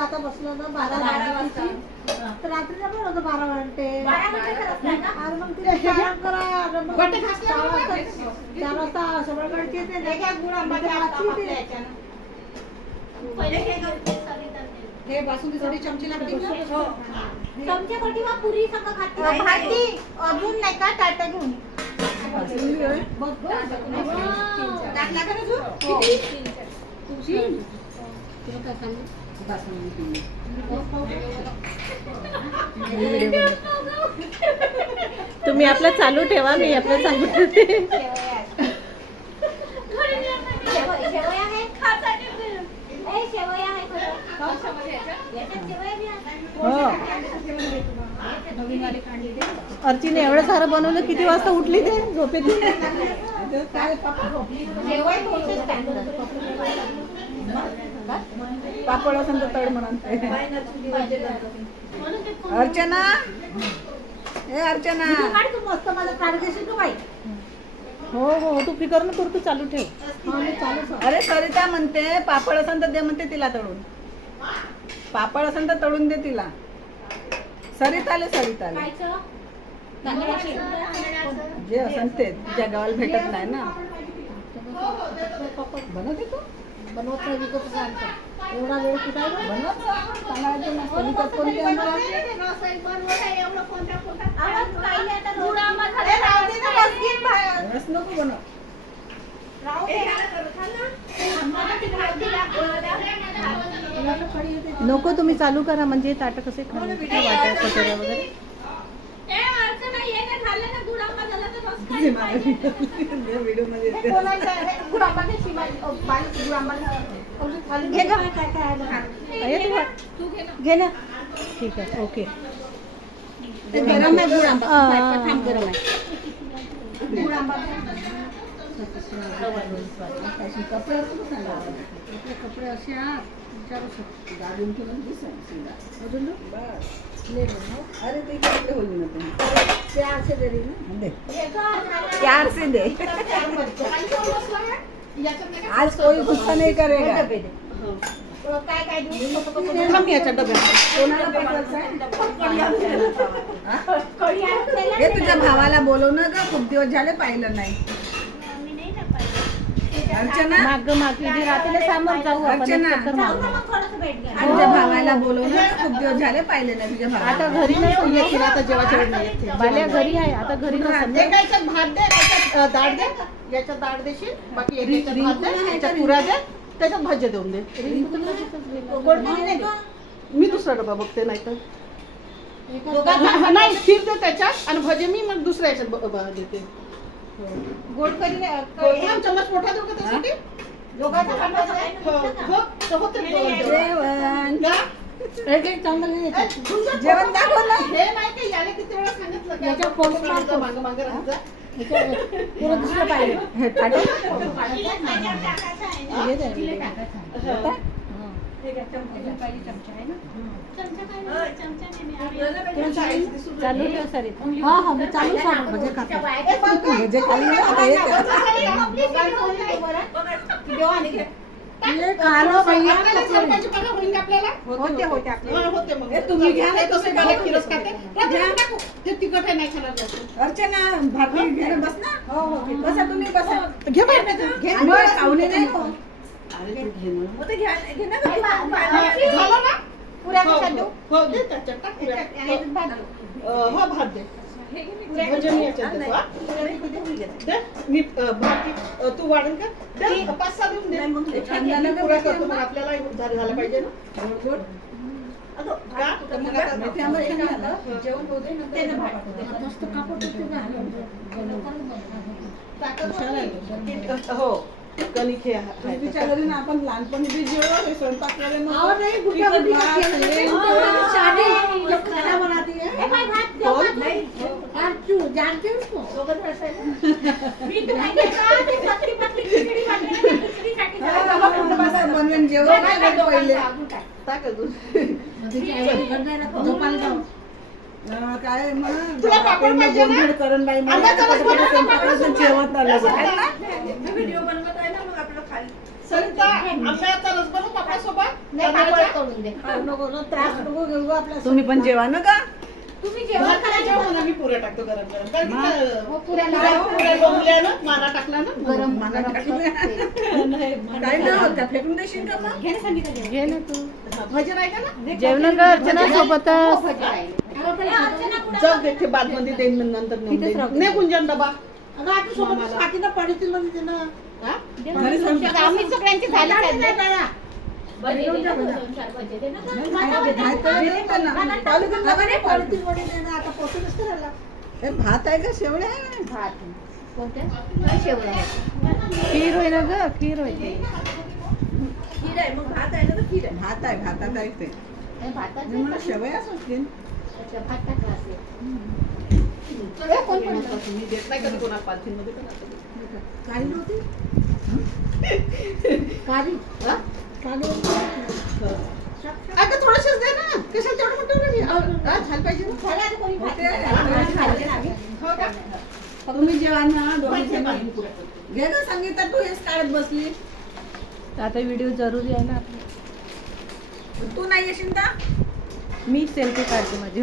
आता बसलो ना बारा रात्रीला पण होतं बारा घंटे मग तिला करा चार वाजता हे. बासुंदीसाठी चमची लागते ना? चमच्यासाठी मग पुरी सगळं खाते अजून नाही का? टाटा घेऊन? तुम्ही आपलं चालू ठेवा मी आपलं चालू ठेवते. हो. अर्चीने एवढं सारं बनवलं किती वाजता उठली ते? झोपेतून पापड असेल तर तळ म्हणा अर्चना? ए अर्चना. मस्त मला काढ देशील का बाई? हो हो तू फिकर न तू चालू ठेव. हा. अरे सरिता म्हणते पापड असेल तर दे म्हणते तिला तळून. पापड असेल तर तळून दे तिला. सरिताले सरिताले? जे असेल ते तुझ्या गावाला भेटत नाही ना. बनवते तू? बनवत नाही आणतो. एवढा वेळ कुठे? बनवत. सांगायचं. विकत कोणते आणणार? नको तुम्ही चालू करा म्हणजे ताटं कसे वाटा कटोऱ्या वगैरे. घे गं. काय काय आहे बघ. आहे तू वाट- घे ना. ठीक आहे ओके. गरम आहे गुळ आंबा. गरम आहे. कपडे सांगा. आपले कपडे असे आहात विचारू शकतो ठेवून. अजून हो. अरे ते कपडे होईल ना ते. ते आरसे दे ना. आज कोई गुस्सा नहीं करेगा काय काय आहे? हा? हे तुझ्या. भावाला बोलव ना का खूप दिवस झाले पाहिलं नाही मी नाही ना पाहिलं. अर्चना माग माग जे रात्रीला सामोर जाऊ आपण अर्चना. एक चक्कर जाऊ मारू. ना मग थोडंसं भेट घ्या. तुझ्या भावाला बोलव ना खूप दिवस झाले पाहिले नाही तुझ्या आता घरी नसेल येतील आता जेवायच्या वेळेला येतील. बाल्या घरी आहे आता घरी नसेल ते काय याच्यात भात दे याच्यात अ, डाळ दे याच्यात डाळ देशील बाकी एक याच्यात भात दे याच्यात पुऱ्या दे त्याच्यात भाज्या देऊन दे नाही? मी दुसरा डबा बघते नाही तर नाही खीर दे त्याच्यात आणि भजे मी मग दुसऱ्या याच्यात ब- ब- देते नाही, हो, थांब, चम्मच मोठा देऊ का त्यासाठी दोघांचं आहे. हो, हो, होते जेवण. नाही. जेवण दाखव ना. हे नाही का याला किती वेळा सांगितलं का याच्यात आपण पोस्ट राहायचं, मारतो. मागं मागं राहायचं. याच्यात पुरं दुसरं पाहिजे चालू ठेव सरिता हा हा मी चालू सांग म्हणजे त्या खाता बाया- भजे खाली ना, आता हे कर. ये खाणं भैया आपल्याला सरकारची पगार होईल का आपल्याला होते होते आपले हा, होते मग. हे तुम्ही घ्या ना, तसे बालक खीरच खाते. रात्री टाकू. ते तिखट आहे, नाही खाणार जास्त. अर्चना भाकरी घे बस ना हो हो घे. बसा तुम्ही बसा घे बाहेर घे. तू घे ना. झालं ना? पुऱ्या हो, कशात हो. देऊ? हो, दे त्याच्यात टाक पुऱ्या. याच्यात भात देऊ. अ, हो भात दे. म्हणजे मी याच्यात देतो, हा. दे. मी अ, भात अ, तू वाढून का दे, पाच सहा देऊन दे. छान झालं ना पुऱ्या भाकरी करतो, मग आपल्याला झालं झालं पाहिजे ना. गोड. गोड. का? तर मग आता- मेथी आंबा छान झालं. जेवण होऊ दे, नंतर त्यानं भात. हो. कणिक हे आहे. पूर्वीच्या घरी ना आपण लहानपणी बी जेवण हे स्वयंपाक मग रहे हैं हाँ, शादी हाँ, है? हो हा, बनवून जेवण पहिले? टाक अजून. काय म्हणा तुला पापड पाहिजे ना? करण बाई अंदाज आलाच बनव ना पापड? जेवण आलं आहे. ना? व्हिडिओ बनवत आहे ना मग आपल्याला आंब्याचा रस बनव पापडासोबत. नाही पापड तळून दे. खाऊ नको ना त्रास नको घेऊ तुम्ही पण जेवा ना का तुम्ही जेवण भात करायचं जेवण आम्ही पुऱ्या टाकतो गरम गरम. की हो, पुऱ्या- ना मारा टाकला ना. गरम मला. काय होत का? फेकून देशील का मग? घे ना सांगितलं जेवण. घे ना तू. भजी राहिला ना? जेवण कर अर्चना सोबतच हो, भजी राहिले. ए, अर्चना कुठं जाऊ दे ते बादमध्ये देईन नंतर नेऊन इथेच देईन. राहू दे. ने गुंजन डबा अगं सोबत पडतील मध्ये हा? आम्ही सगळ्यांची झाली नाही. नाही, नाही. नाही, नाही, नाही, देते मध्ये नाही, नाही आता करायला. भात आहे का? शेवळे आहे? खीर होय ना ग? खीर होय. ते भात आहे भातात आहे. ते. हे भाताचं मी म्हणलं शेवया असतील? का? भात टाकला असेल. कोण पण मी देत नाही कधी पण नव्हती? थोडंसंच दे ना कशाला तेवढं झालं पाहिजे ना तुम्ही जेवा ना घे ना सांगितलं तू हेच काढत बसली आता व्हिडिओ जरुरी आहे ना तू नाही येशील का मी सेल्फी काढते माझी.